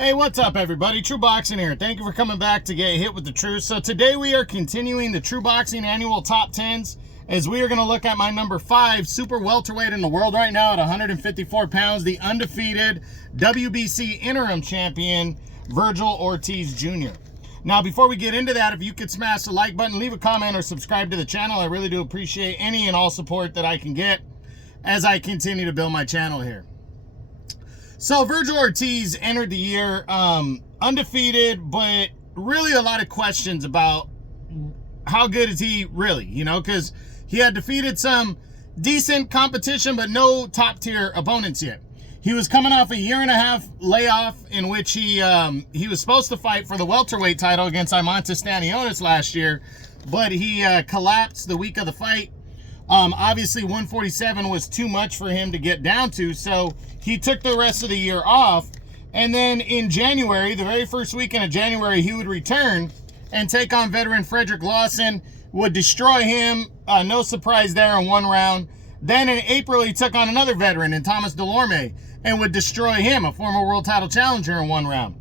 Hey, what's up, everybody? True Boxing here. Thank you for coming back to get hit with the truth. So today we are continuing the True Boxing annual top 10s as we are going to look at my number 5 super welterweight in the world right now at 154 pounds, the undefeated WBC Interim Champion, Vergil Ortiz Jr. Now, before we get into that, if you could smash the like button, leave a comment, or subscribe to the channel, I really do appreciate any and all support that I can get as I continue to build my channel here. So Vergil Ortiz entered the year undefeated, but really a lot of questions about how good is he really, because he had defeated some decent competition, but no top-tier opponents yet. He was coming off a year-and-a-half layoff in which he was supposed to fight for the welterweight title against Imantas Stanionis last year, but he collapsed the week of the fight. Obviously 147 was too much for him to get down to, so he took the rest of the year off. And then in January, the very first weekend of January, he would return and take on veteran Frederick Lawson, would destroy him, no surprise there, in one round. Then in April, he took on another veteran in Thomas Delorme and would destroy him, a former world title challenger, in one round.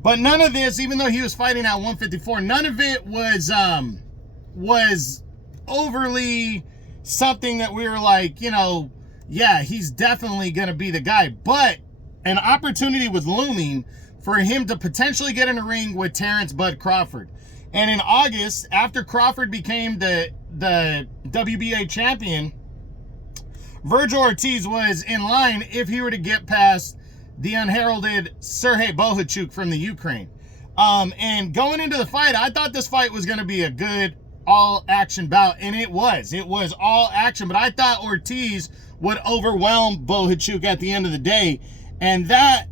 But none of this, even though he was fighting at 154, none of it was overly something that we were like, yeah, he's definitely going to be the guy. But an opportunity was looming for him to potentially get in a ring with Terrence Bud Crawford. And in August, after Crawford became the WBA champion, Vergil Ortiz was in line if he were to get past the unheralded Sergey Bohachuk from the Ukraine. And going into the fight, I thought this fight was going to be a good all-action bout, and it was all action, but I thought Ortiz would overwhelm Bohachuk at the end of the day, and that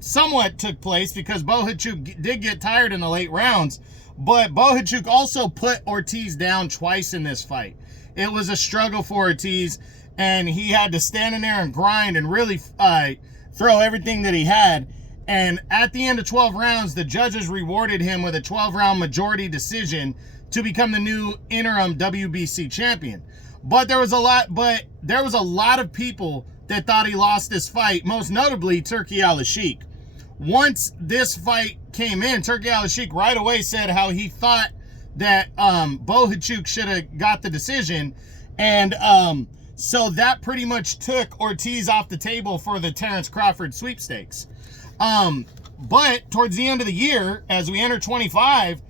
somewhat took place because Bohachuk did get tired in the late rounds, but Bohachuk also put Ortiz down twice in this fight. It was a struggle for Ortiz, and he had to stand in there and grind and really throw everything that he had. And at the end of 12 rounds, the judges rewarded him with a 12-round majority decision to become the new interim WBC champion. But there was a lot of people that thought he lost this fight, most notably Turki Al-Sheikh. Once this fight came in, Turki Al-Sheikh right away said how he thought that Bohachuk should have got the decision, and so that pretty much took Ortiz off the table for the Terrence Crawford sweepstakes. But towards the end of the year, as we enter 25,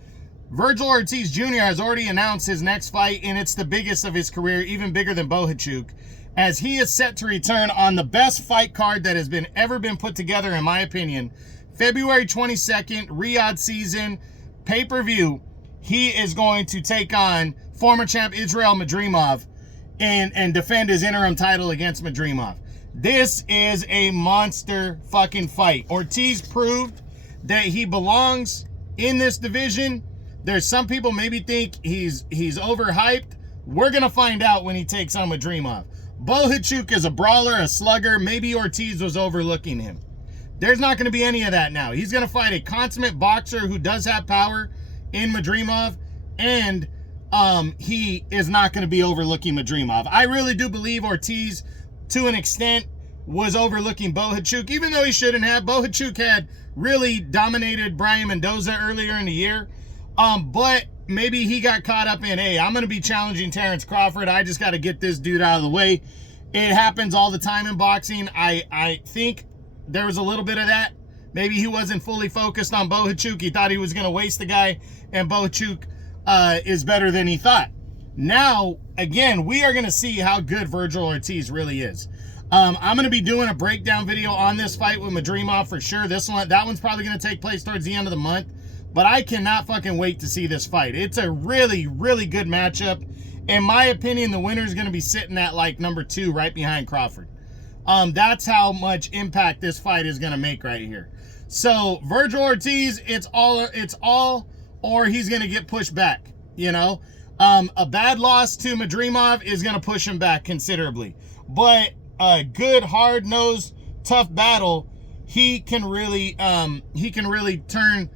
Vergil Ortiz Jr. has already announced his next fight, and it's the biggest of his career, even bigger than Bohachuk, as he is set to return on the best fight card that has ever been put together, in my opinion. February 22nd, Riyadh season, pay-per-view. He is going to take on former champ Israel Madrimov and defend his interim title against Madrimov. This is a monster fucking fight. Ortiz proved that he belongs in this division. There's some people maybe think he's overhyped. We're going to find out when he takes on Madrimov. Bohachuk is a brawler, a slugger. Maybe Ortiz was overlooking him. There's not going to be any of that now. He's going to fight a consummate boxer who does have power in Madrimov, and he is not going to be overlooking Madrimov. I really do believe Ortiz, to an extent, was overlooking Bohachuk, even though he shouldn't have. Bohachuk had really dominated Brian Mendoza earlier in the year. But maybe he got caught up in, hey, I'm going to be challenging Terrence Crawford. I just got to get this dude out of the way. It happens all the time in boxing. I think there was a little bit of that. Maybe he wasn't fully focused on Bohachuk. He thought he was going to waste the guy, and Bohachuk is better than he thought. Now, again, we are going to see how good Vergil Ortiz really is. I'm going to be doing a breakdown video on this fight with Madrimov for sure. That one's probably going to take place towards the end of the month. But I cannot fucking wait to see this fight. It's a really, really good matchup. In my opinion, the winner is going to be sitting at like number 2 right behind Crawford. That's how much impact this fight is going to make right here. So Vergil Ortiz, it's all or he's going to get pushed back, A bad loss to Madrimov is going to push him back considerably. But a good, hard-nosed, tough battle, he can really turn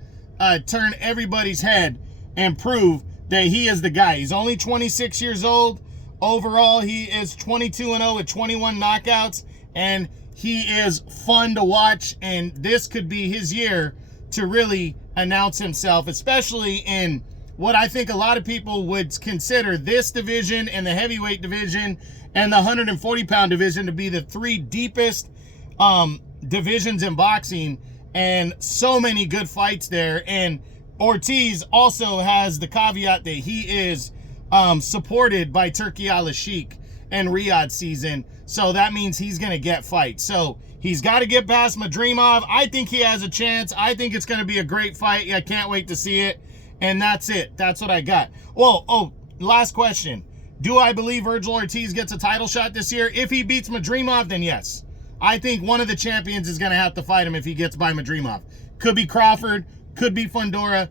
everybody's head and prove that he is the guy. He's only 26 years old. Overall, he is 22-0 with 21 knockouts and he is fun to watch, and this could be his year to really announce himself, especially in what I think a lot of people would consider this division and the heavyweight division and the 140-pound division to be the three deepest divisions in boxing, and so many good fights there. And Ortiz also has the caveat that he is supported by Turki Al-Sheikh and Riyadh season, so that means he's going to get fights. So he's got to get past Madrimov. I think he has a chance. I think it's going to be a great fight. I can't wait to see it. And that's it. That's what I got. Well, last question. Do I believe Vergil Ortiz gets a title shot this year? If he beats Madrimov, then yes. I think one of the champions is going to have to fight him if he gets by Madrimov. Could be Crawford, could be Fundora,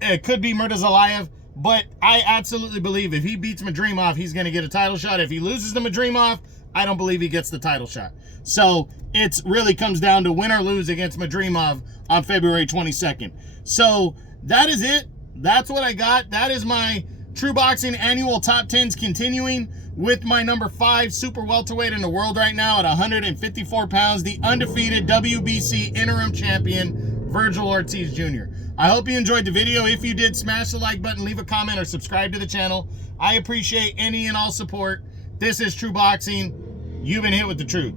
it could be Murtazalayev, but I absolutely believe if he beats Madrimov, he's going to get a title shot. If he loses to Madrimov, I don't believe he gets the title shot. So it really comes down to win or lose against Madrimov on February 22nd. So that is it. That's what I got. That is my True Boxing annual top 10s, continuing with my number 5 super welterweight in the world right now at 154 pounds, the undefeated WBC Interim Champion, Vergil Ortiz Jr. I hope you enjoyed the video. If you did, smash the like button, leave a comment, or subscribe to the channel. I appreciate any and all support. This is True Boxing. You've been hit with the truth.